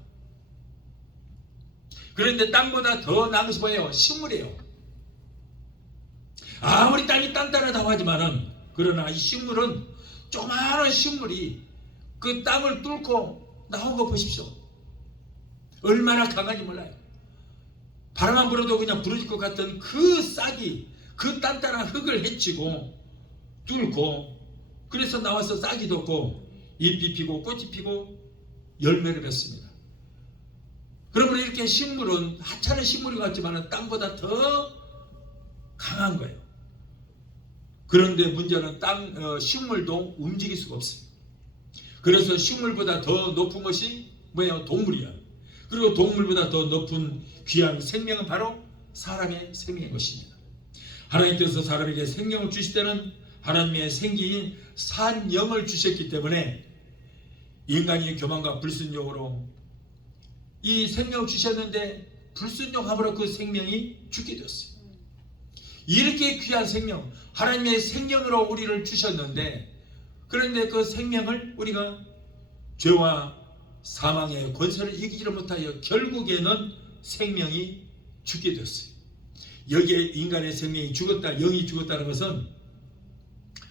그런데 땅보다 더 나은 것이 뭐예요? 식물이에요. 아무리 땅이 단단하다고 하지만은, 그러나 이 식물은, 조그마한 식물이 그 땅을 뚫고 나온 거 보십시오. 얼마나 강한지 몰라요. 바람만 불어도 그냥 부러질 것 같은 그 싹이 그 단단한 흙을 헤치고 뚫고, 그래서 나와서 싹이 돋고 잎이 피고 꽃이 피고 열매를 맺습니다. 그러므로 이렇게 식물은 하찮은 식물이 같지만 땅보다 더 강한 거예요. 그런데 문제는 식물도 움직일 수가 없습니다. 그래서 식물보다 더 높은 것이 뭐예요? 동물이야. 그리고 동물보다 더 높은 귀한 생명은 바로 사람의 생명인 것입니다. 하나님께서 사람에게 생명을 주실 때는 하나님의 생기인 산영을 주셨기 때문에 인간이 교만과 불순종으로 이 생명을 주셨는데 불순종함으로 그 생명이 죽게 되었어요. 이렇게 귀한 생명, 하나님의 생명으로 우리를 주셨는데, 그런데 그 생명을 우리가 죄와 사망의 권세를 이기지를 못하여 결국에는 생명이 죽게 되었어요. 여기에 인간의 생명이 죽었다, 영이 죽었다는 것은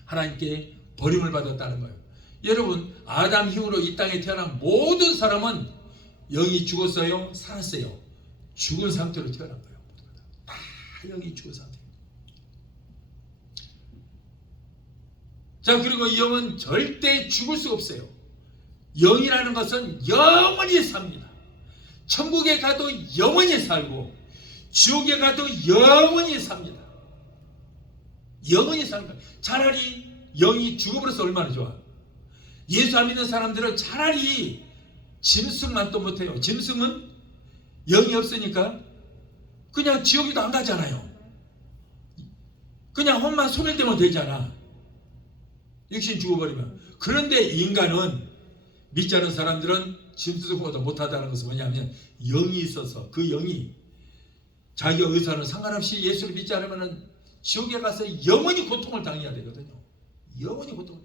하나님께 버림을 받았다는 거예요. 여러분, 아담 이후로 이 땅에 태어난 모든 사람은 영이 죽었어요? 살았어요? 죽은 상태로 태어난 거예요. 다 영이 죽은 상태. 자, 그리고 영은 절대 죽을 수가 없어요. 영이라는 것은 영원히 삽니다. 천국에 가도 영원히 살고 지옥에 가도 영원히 삽니다. 영원히 사는 거야. 차라리 영이 죽어버려서 얼마나 좋아. 예수 안 믿는 사람들은 차라리 짐승만 또 못해요. 짐승은 영이 없으니까 그냥 지옥에도 안 가잖아요. 그냥 혼만 소멸되면 되잖아. 육신 죽어버리면. 그런데 인간은, 믿지 않은 사람들은 짐승보다 못하다는 것은 뭐냐면 영이 있어서, 그 영이 자기 의사는 상관없이 예수를 믿지 않으면 지옥에 가서 영원히 고통을 당해야 되거든요. 영원히 고통을.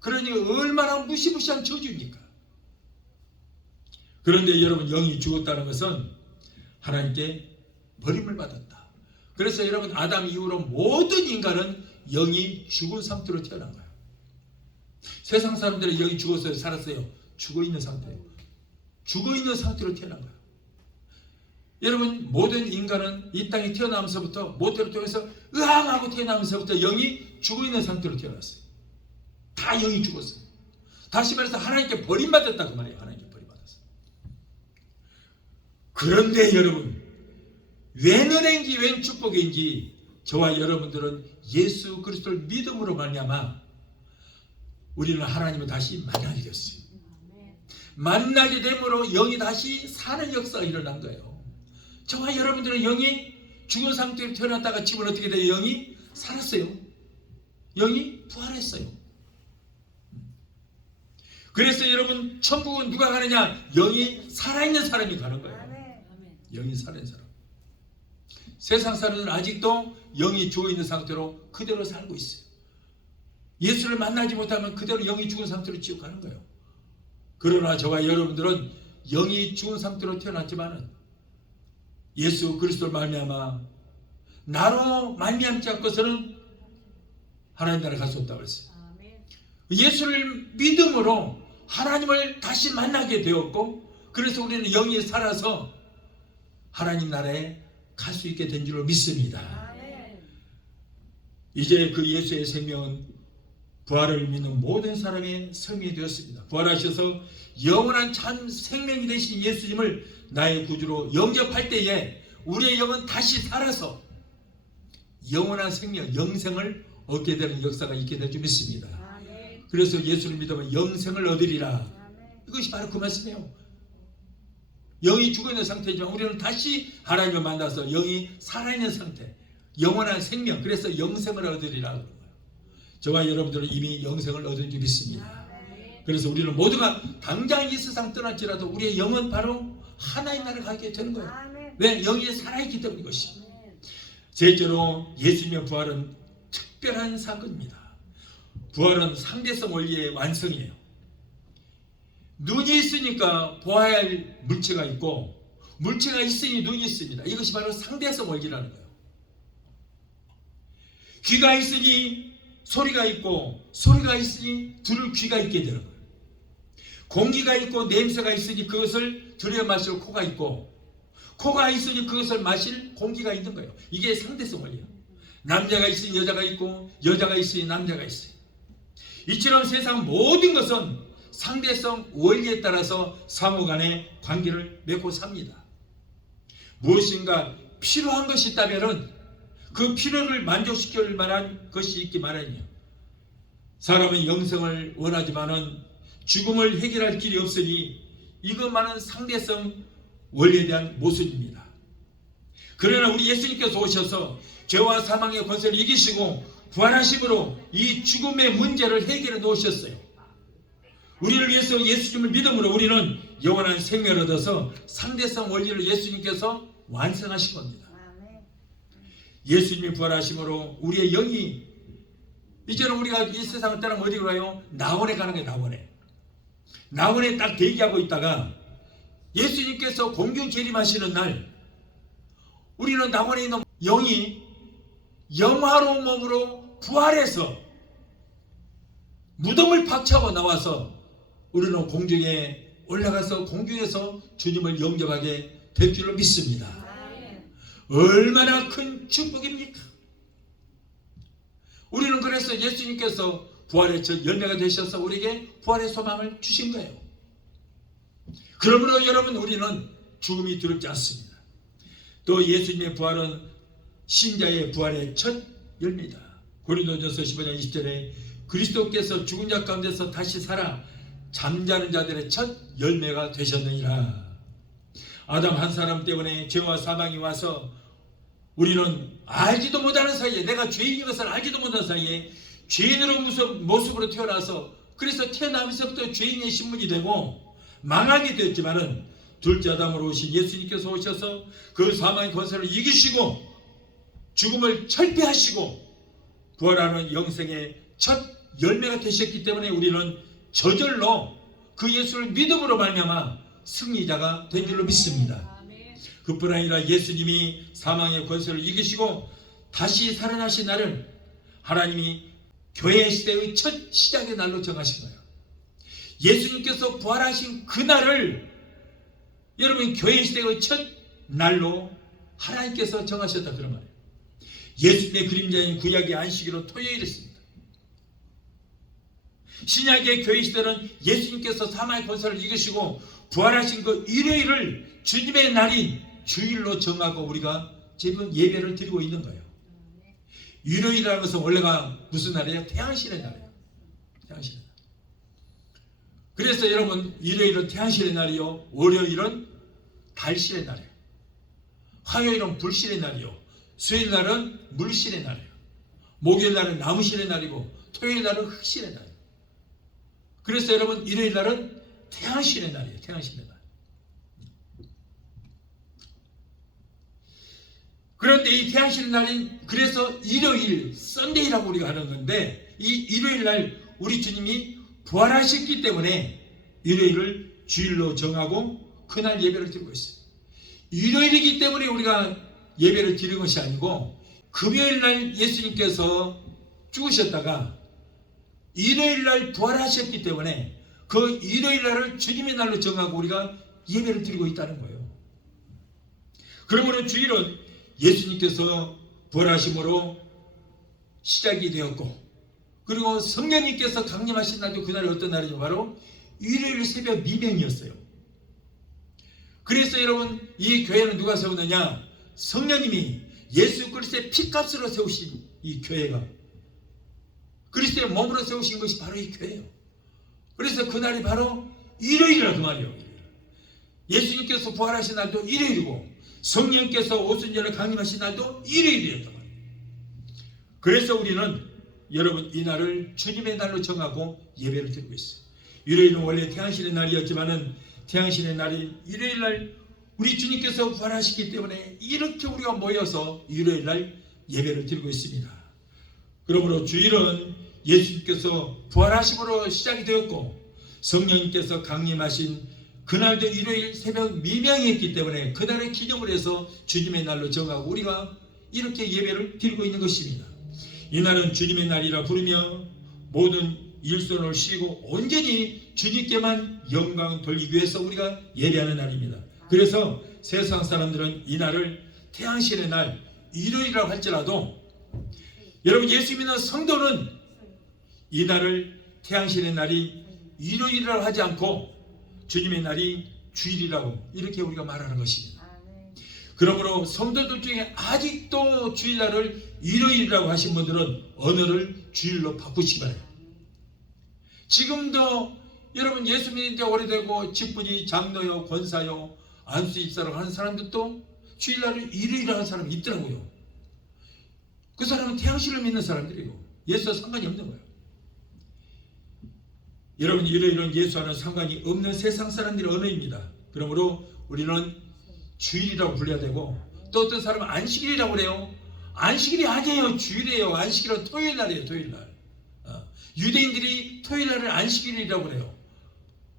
그러니 얼마나 무시무시한 저주입니까? 그런데 여러분, 영이 죽었다는 것은 하나님께 버림을 받았다. 그래서 여러분, 아담 이후로 모든 인간은 영이 죽은 상태로 태어난 거예요. 세상 사람들은 영이 죽어서 살았어요. 죽어있는 상태예요. 죽어있는 상태로 태어난 거예요. 여러분, 모든 인간은 이 땅에 태어나면서부터 모태로 통해서 으앙하고 태어나면서부터 영이 죽어있는 상태로 태어났어요. 다 영이 죽었어요. 다시 말해서 하나님께 버림받았다 그 말이에요. 하나님께 버림받았어요. 그런데 여러분, 웬 은혜인지 웬 축복인지 저와 여러분들은 예수 그리스도를 믿음으로 말미암아 우리는 하나님을 다시 만나게 됐어요. 만나게 됨으로 영이 다시 사는 역사가 일어난 거예요. 저와 여러분들은 영이 죽은 상태로 태어났다가 지금 어떻게 돼요? 영이 살았어요. 영이 부활했어요. 그래서 여러분, 천국은 누가 가느냐? 영이 살아있는 사람이 가는 거예요. 영이 살아있는 사람. 세상 사람들은 아직도 영이 죽어있는 상태로 그대로 살고 있어요. 예수를 만나지 못하면 그대로 영이 죽은 상태로 지옥 가는 거예요. 그러나 저와 여러분들은 영이 죽은 상태로 태어났지만은 예수 그리스도를 말미암아 나로 말미암지 않고서는 하나님 나라에 갈 수 없다고 했어요. 예수를 믿음으로 하나님을 다시 만나게 되었고, 그래서 우리는 영이 살아서 하나님 나라에 갈 수 있게 된 줄로 믿습니다. 이제 그 예수의 생명은 부활을 믿는 모든 사람의 생명이 되었습니다. 부활하셔서 영원한 참 생명이 되신 예수님을 나의 구주로 영접할 때에 우리의 영은 다시 살아서 영원한 생명, 영생을 얻게 되는 역사가 있게 될 줄 믿습니다. 그래서 예수를 믿으면 영생을 얻으리라. 이것이 바로 그 말씀이에요. 영이 죽어있는 상태지만 우리는 다시 하나님을 만나서 영이 살아있는 상태, 영원한 생명, 그래서 영생을 얻으리라. 저와 여러분들은 이미 영생을 얻은 줄 믿습니다. 그래서 우리는 모두가 당장 이 세상 떠날지라도 우리의 영은 바로 하나님 나라에 가게 되는 거예요. 왜? 영이 살아있기 때문인 것입니다. 셋째로, 예수님의 부활은 특별한 사건입니다. 부활은 상대성 원리의 완성이에요. 눈이 있으니까 보아야 할 물체가 있고, 물체가 있으니 눈이 있습니다. 이것이 바로 상대성 원리라는 거예요. 귀가 있으니 소리가 있고, 소리가 있으니 들을 귀가 있게 되는 거예요. 공기가 있고 냄새가 있으니 그것을 들여 마실 코가 있고, 코가 있으니 그것을 마실 공기가 있는 거예요. 이게 상대성 원리예요. 남자가 있으니 여자가 있고, 여자가 있으니 남자가 있어요. 이처럼 세상 모든 것은 상대성 원리에 따라서 상호 간의 관계를 맺고 삽니다. 무엇인가 필요한 것이 있다면 그 필요를 만족시킬 만한 것이 있기 마련이에요. 사람은 영생을 원하지만은 죽음을 해결할 길이 없으니 이것만은 상대성 원리에 대한 모순입니다. 그러나 우리 예수님께서 오셔서 죄와 사망의 권세를 이기시고 부활하심으로 이 죽음의 문제를 해결해 놓으셨어요. 우리를 위해서 예수님을 믿음으로 우리는 영원한 생명을 얻어서 상대성 원리를 예수님께서 완성하신 겁니다. 예수님이 부활하심으로 우리의 영이, 이제는 우리가 이 세상을 떠나면 어디로 가요? 낙원에 가는 거예요. 낙원에. 낙원에 딱 대기하고 있다가 예수님께서 공중 재림하시는 날 우리는 낙원에 있는 영이 영화로운 몸으로 부활해서 무덤을 박차고 나와서 우리는 공중에 올라가서 공중에서 주님을 영접하게 될 줄로 믿습니다. 얼마나 큰 축복입니까? 우리는 그래서 예수님께서 부활의 첫 열매가 되셔서 우리에게 부활의 소망을 주신 거예요. 그러므로 여러분, 우리는 죽음이 두렵지 않습니다. 또 예수님의 부활은 신자의 부활의 첫 열매이다. 고린도전서 15장 20절에 그리스도께서 죽은 자 가운데서 다시 살아 잠자는 자들의 첫 열매가 되셨느니라. 아담 한 사람 때문에 죄와 사망이 와서 우리는 알지도 못하는 사이에, 내가 죄인인 것을 알지도 못하는 사이에 죄인으로 모습으로 태어나서, 그래서 태어나면서부터 죄인의 신분이 되고 망하게 되었지만은 둘째 아담으로 오신 예수님께서 오셔서 그 사망의 권세를 이기시고 죽음을 철폐하시고 부활하는 영생의 첫 열매가 되셨기 때문에 우리는 저절로 그 예수를 믿음으로 말미암아 승리자가 된 줄로 믿습니다. 그뿐 아니라 예수님이 사망의 권세를 이기시고 다시 살아나신 날을 하나님이 교회 시대의 첫 시작의 날로 정하신 거예요. 예수님께서 부활하신 그 날을 여러분 교회 시대의 첫 날로 하나님께서 정하셨다 그런 말이에요. 예수님의 그림자인 구약의 안식일은 토요일이었습니다. 신약의 교회 시대는 예수님께서 사망의 권세를 이기시고 부활하신 그 일요일을 주님의 날인 주일로 정하고 우리가 지금 예배를 드리고 있는 거예요. 일요일이라는 것은 원래가 무슨 날이에요? 태양신의 날이에요. 태양신의 날. 그래서 여러분 일요일은 태양신의 날이요, 월요일은 달신의 날이에요, 화요일은 불신의 날이요, 수요일 날은 물신의 날이에요, 목요일 날은 나무신의 날이고 토요일 날은 흑신의 날이에요. 그래서 여러분 일요일 날은 태양신의 날이에요. 태양신의 날. 그런데 이 태양신의 날인, 그래서 일요일, 썬데이라고 우리가 하는 건데, 이 일요일 날 우리 주님이 부활하셨기 때문에 일요일을 주일로 정하고 그날 예배를 드리고 있어요. 일요일이기 때문에 우리가 예배를 드리는 것이 아니고, 금요일 날 예수님께서 죽으셨다가 일요일 날 부활하셨기 때문에 그 일요일 날을 주님의 날로 정하고 우리가 예배를 드리고 있다는 거예요. 그러므로 주일은 예수님께서 부활하심으로 시작이 되었고, 그리고 성령님께서 강림하신 날도 그날이 어떤 날이죠? 바로 일요일 새벽 미명이었어요. 그래서 여러분 이 교회는 누가 세우느냐? 성령님이 예수 그리스도의 피값으로 세우신 이 교회가, 그리스도의 몸으로 세우신 것이 바로 이 교회예요. 그래서 그날이 바로 일요일이라 그 말이에요. 예수님께서 부활하신 날도 일요일이고 성령께서 오순절에 강림하신 날도 일요일이었단 말이에요. 그래서 우리는 여러분 이 날을 주님의 날로 정하고 예배를 드리고 있어요. 일요일은 원래 태양신의 날이었지만은 태양신의 날인 일요일 날 우리 주님께서 부활하시기 때문에 이렇게 우리가 모여서 일요일 날 예배를 드리고 있습니다. 그러므로 주일은 예수님께서 부활하심으로 시작이 되었고 성령님께서 강림하신 그날도 일요일 새벽 미명이었기 때문에 그날을 기념을 해서 주님의 날로 정하고 우리가 이렇게 예배를 드리고 있는 것입니다. 이날은 주님의 날이라 부르며 모든 일손을 쉬고 온전히 주님께만 영광 돌리기 위해서 우리가 예배하는 날입니다. 그래서 세상 사람들은 이 날을 태양신의 날 일요일이라고 할지라도 여러분 예수 믿는 성도는 이 날을 태양신의 날이 일요일이라고 하지 않고 주님의 날이 주일이라고 이렇게 우리가 말하는 것입니다. 그러므로 성도들 중에 아직도 주일날을 일요일이라고 하신 분들은 언어를 주일로 바꾸시기 바랍니다. 지금도 여러분 예수 믿은 지 오래되고 직분이 장로요, 권사요, 안수 입사라고 하는 사람들도 주일날을 일요일이라고 하는 사람이 있더라고요. 그 사람은 태양신을 믿는 사람들이에요. 예수와 상관이 없는 거예요. 여러분 일요일은 예수와는 상관이 없는 세상 사람들의 언어입니다. 그러므로 우리는 주일이라고 불러야 되고, 또 어떤 사람은 안식일이라고 그래요. 안식일이 아니에요. 주일이에요. 안식일은 토요일 날이에요. 토요일 날. 유대인들이 토요일 날을 안식일이라고 그래요.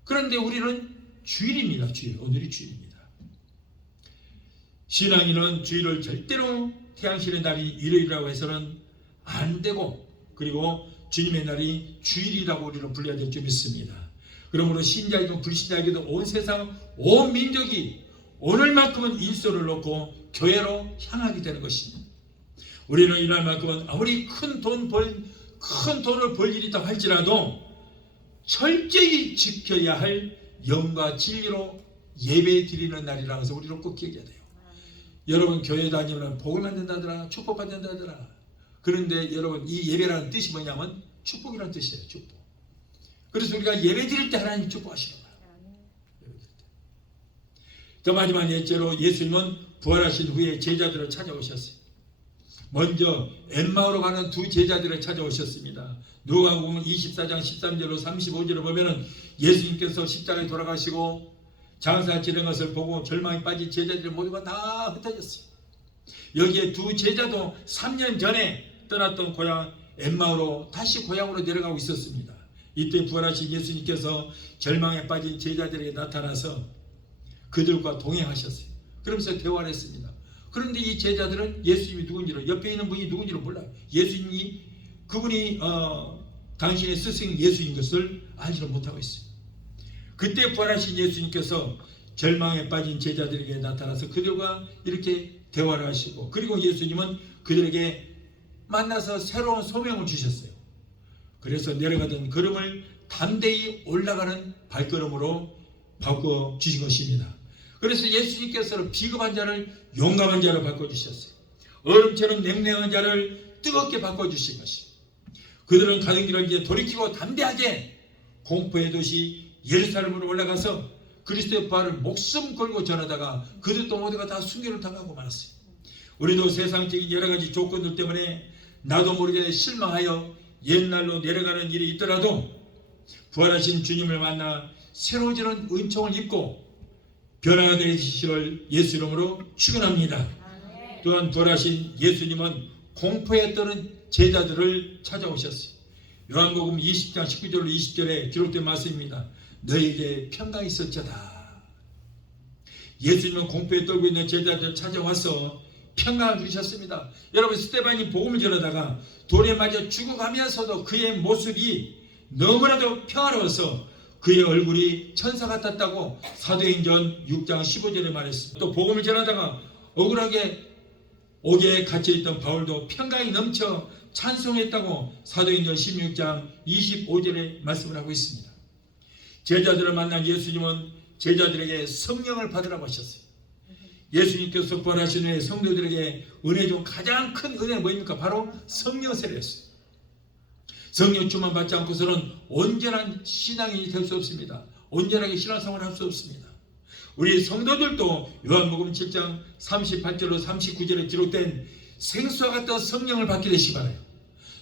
그런데 우리는 주일입니다. 주일. 오늘이 주일입니다. 신앙인은 주일을 절대로 태양신의 날이 일요일이라고 해서는 안 되고, 그리고 주님의 날이 주일이라고 우리는 불러야 될 줄 믿습니다. 그러므로 신자이든 불신자이든 온 세상 온 민족이 오늘만큼은 일소를 놓고 교회로 향하게 되는 것입니다. 우리는 이날만큼은 아무리 큰 돈을 벌 일이 있다고 할지라도 철저히 지켜야 할 영과 진리로 예배 드리는 날이라고 해서 우리는 꼭 기억해야 돼요. 여러분 교회 다니면 복을 받는다더라, 축복 받는다더라, 그런데 여러분 이 예배라는 뜻이 뭐냐면 축복이라는 뜻이에요. 축복. 그래서 우리가 예배 드릴 때 하나님 축복하시는 거예요. 또 마지막 넷째로 예수님은 부활하신 후에 제자들을 찾아오셨어요. 먼저 엠마오로 가는 두 제자들을 찾아오셨습니다. 누가복음 24장 13절로 35절을 보면은 예수님께서 십자가에 돌아가시고 장사 지른 것을 보고 절망에 빠진 제자들 모두가 다 흩어졌어요. 여기에 두 제자도 3년 전에 떠났던 고향 엠마오로 다시 고향으로 내려가고 있었습니다. 이때 부활하신 예수님께서 절망에 빠진 제자들에게 나타나서 그들과 동행하셨어요. 그러면서 대화를 했습니다. 그런데 이 제자들은 예수님이 누군지를, 옆에 있는 분이 누군지를 몰라요. 예수님이 그분이 당신의 스승 예수인 것을 알지를 못하고 있어요. 그때 부활하신 예수님께서 절망에 빠진 제자들에게 나타나서 그들과 이렇게 대화를 하시고, 그리고 예수님은 그들에게 만나서 새로운 소명을 주셨어요. 그래서 내려가던 걸음을 담대히 올라가는 발걸음으로 바꿔 주신 것입니다. 그래서 예수님께서는 비겁한 자를 용감한 자로 바꿔주셨어요. 얼음처럼 냉랭한 자를 뜨겁게 바꿔주신 것입니다. 그들은 가는 길을 이제 돌이키고 담대하게 공포의 도시 예루살렘으로 올라가서 그리스도의 부활을 목숨 걸고 전하다가 그들도 모두가 다 순교를 당하고 말았어요. 우리도 세상적인 여러 가지 조건들 때문에 나도 모르게 실망하여 옛날로 내려가는 일이 있더라도 부활하신 주님을 만나 새로워지는 은총을 입고 변화가 되시기를 예수 이름으로 축원합니다. 또한 부활하신 예수님은 공포에 떠는 제자들을 찾아오셨어요. 요한복음 20장 19절로 20절에 기록된 말씀입니다. 너에게 평강이 있을지어다. 예수님은 공포에 떨고 있는 제자들 찾아와서 평강을 주셨습니다. 여러분, 스데반이 복음을 전하다가 돌에 맞아 죽어가면서도 그의 모습이 너무나도 평화로워서 그의 얼굴이 천사 같았다고 사도행전 6장 15절에 말했습니다. 또 복음을 전하다가 억울하게 옥에 갇혀있던 바울도 평강이 넘쳐 찬송했다고 사도행전 16장 25절에 말씀을 하고 있습니다. 제자들을 만난 예수님은 제자들에게 성령을 받으라고 하셨어요. 예수님께서 부활하신 후에 성도들에게 은혜 중 가장 큰 은혜는 뭐입니까? 바로 성령 세례였어요. 성령 충만 받지 않고서는 온전한 신앙인이 될 수 없습니다. 온전하게 신앙생활을 할 수 없습니다. 우리 성도들도 요한복음 7장 38절로 39절에 기록된 생수와 같은 성령을 받게 되시기 바라요.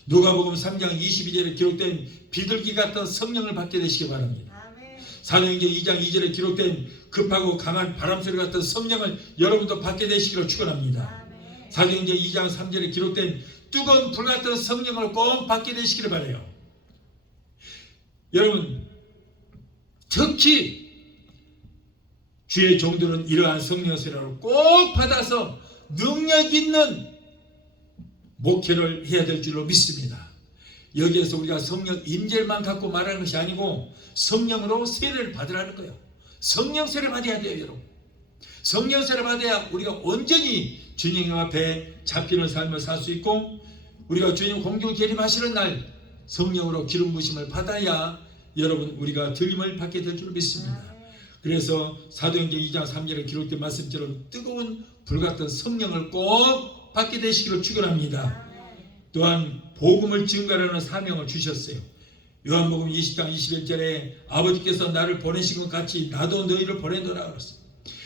누가복음 3장 22절에 기록된 비둘기 같은 성령을 받게 되시기 바랍니다. 사도행전 2장 2절에 기록된 급하고 강한 바람소리 같은 성령을 여러분도 받게 되시기를 축원합니다. 사도행전 2장 3절에 기록된 뜨거운 불 같은 성령을 꼭 받게 되시기를 바라요. 여러분, 특히 주의 종들은 이러한 성령 세례를 꼭 받아서 능력 있는 목회를 해야 될 줄로 믿습니다. 여기에서 우리가 성령 임재만 갖고 말하는 것이 아니고 성령으로 세례를 받으라는 거예요. 성령 세례 받아야 돼요, 여러분. 성령 세례 받아야 우리가 온전히 주님 앞에 잡히는 삶을 살 수 있고, 우리가 주님 공중 재림하시는 날 성령으로 기름 부으심을 받아야 여러분 우리가 들림을 받게 될 줄 믿습니다. 그래서 사도행전 2장 3절에 기록된 말씀처럼 뜨거운 불같은 성령을 꼭 받게 되시기를 축원합니다. 또한 복음을 증거하는 사명을 주셨어요. 요한복음 20장 21절에 아버지께서 나를 보내신 것 같이 나도 너희를 보내노라 그랬어요.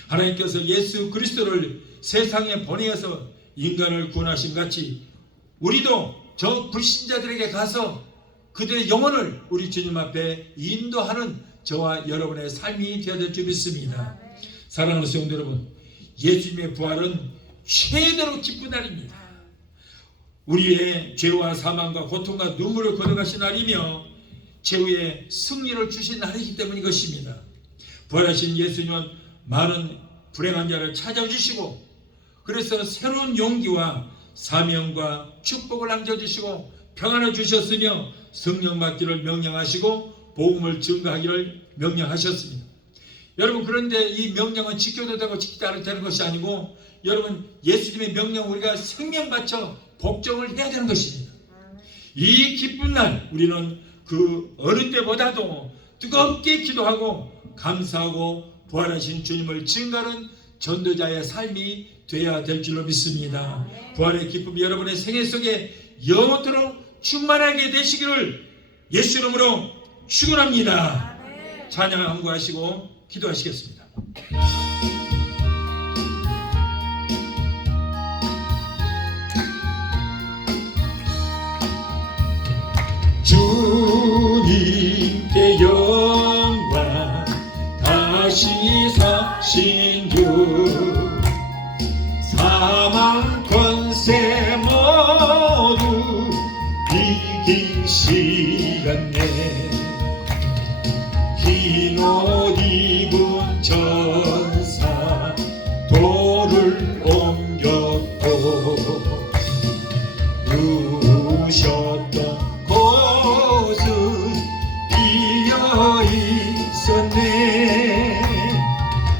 하나님께서 예수 그리스도를 세상에 보내어서 인간을 구원하신 같이 우리도 저 불신자들에게 가서 그들의 영혼을 우리 주님 앞에 인도하는 저와 여러분의 삶이 되어야 될 줄 믿습니다. 사랑하는 성도 여러분, 예수님의 부활은 최대로 기쁜 날입니다. 우리의 죄와 사망과 고통과 눈물을 걷어가신 날이며 최후의 승리를 주신 날이기 때문인 것입니다. 부활하신 예수님은 많은 불행한 자를 찾아주시고, 그래서 새로운 용기와 사명과 축복을 남겨주시고 평안을 주셨으며 성령 받기를 명령하시고 복음을 증거하기를 명령하셨습니다. 여러분, 그런데 이 명령은 지켜도 되고 지키지 않아도 되는 것이 아니고, 여러분, 예수님의 명령 우리가 생명 바쳐 복종을 해야 되는 것입니다. 이 기쁜 날 우리는 그 어느 때보다도 뜨겁게 기도하고 감사하고 부활하신 주님을 증거하는 전도자의 삶이 되어야 될 줄로 믿습니다. 부활의 기쁨이 여러분의 생애 속에 영원토록 충만하게 되시기를 예수 이름으로 축원합니다. 찬양 함구하시고 기도하시겠습니다. 주님께 영광 다시 사신 주 사망 권세 모두 이기시겠네. 흰 옷 입은 전사 돌을 옮겼고 누우셨던 곳은 비어 있었네.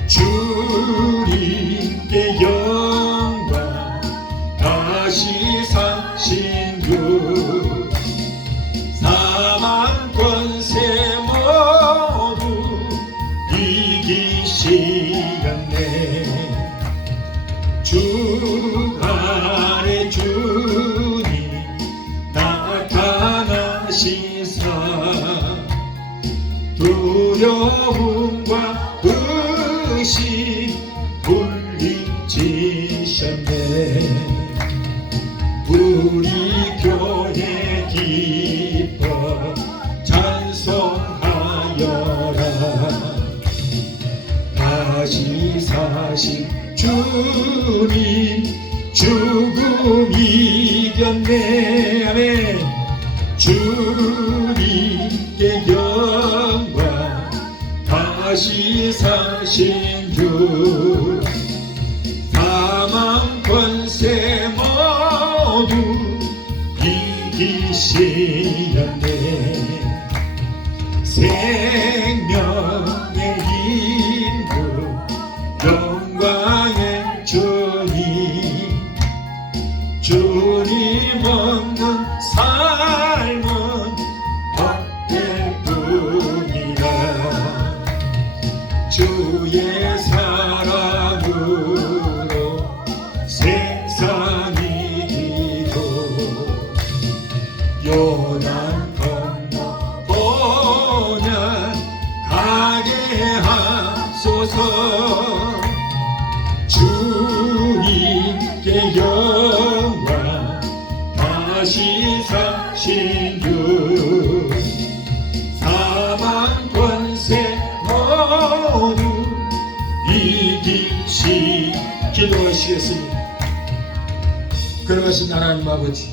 주님께 영광 다시 사신 주 사망 권세 모두 이기시겠네. 주간의 주님 나타나시사 두려움과 의심 물리치셨네. 우리 교회 기뻐 찬송하여라. 다시 사신 주님 죽음 이겼네. 아멘. 주님께 영광 다시 사신 주 사망 권세 모두 이기시었네. 생명의 인구 영광의 주님 주님 없는 삶은 헛되뿐이라. 주의 사랑으로 세상이 이기고 요단 건너 보냐 가게 하소서. 주님께 영광 다시 사신 주 사망 권세 모두 이기시. 기도하시겠습니다. 그러신 하나님 아버지,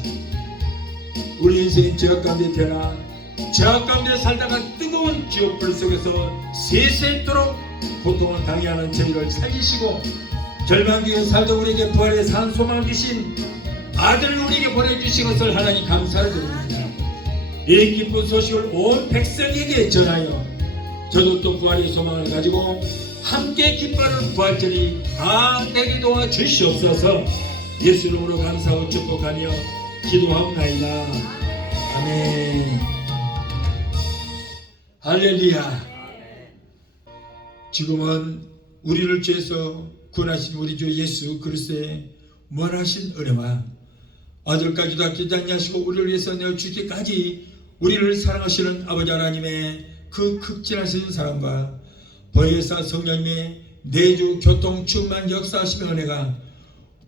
우리 인생 죄악 가운데 태어나 죄악 가운데 살다가 뜨거운 지옥불 속에서 세세토록 고통을 당해하는 저희를 살리시고 절망기에 살던 우리에게 부활의 산 소망을 주신 아들을 우리에게 보내주신 것을 하나님 감사를 드립니다. 이 기쁜 소식을 온 백성에게 전하여 저도 또 부활의 소망을 가지고 함께 기뻐하는 부활절이 다 되게 도와 주시옵소서. 예수 이름으로 감사하고 축복하며 기도하옵나이다. 아멘. 할렐루야. 지금은 우리를 죄에서 구원하신 우리 주 예수 그리스도의 무한하신 은혜와 아들까지도 아끼지 아니하시고 우리를 위해서 내어 주기까지 우리를 사랑하시는 아버지 하나님의 그 극진하신 사랑과 보혜사 성령님의 내주 교통 충만 역사하시는 은혜가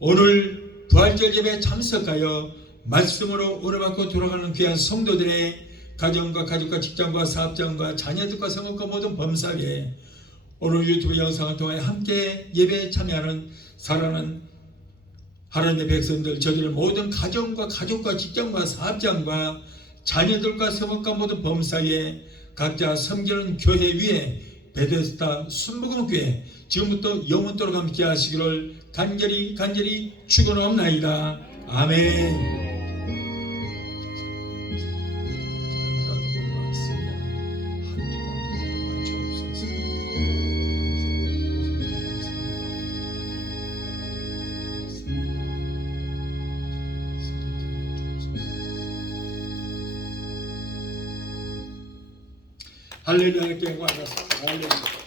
오늘 부활절 예배에 참석하여 말씀으로 은혜받고 돌아가는 귀한 성도들의 가정과 가족과 직장과 사업장과 자녀들과 성업과 모든 범사에 오늘 유튜브 영상을 통해 함께 예배에 참여하는 사랑하는 하나님의 백성들, 저들의 모든 가정과 가족과 직장과 사업장과 자녀들과 성업과 모든 범사에 각자 섬기는 교회 위에 베데스다 순복음교회 지금부터 영원토록 함께 하시기를 간절히 축원하옵나이다. 아멘. 할렐루야. 할렐루야.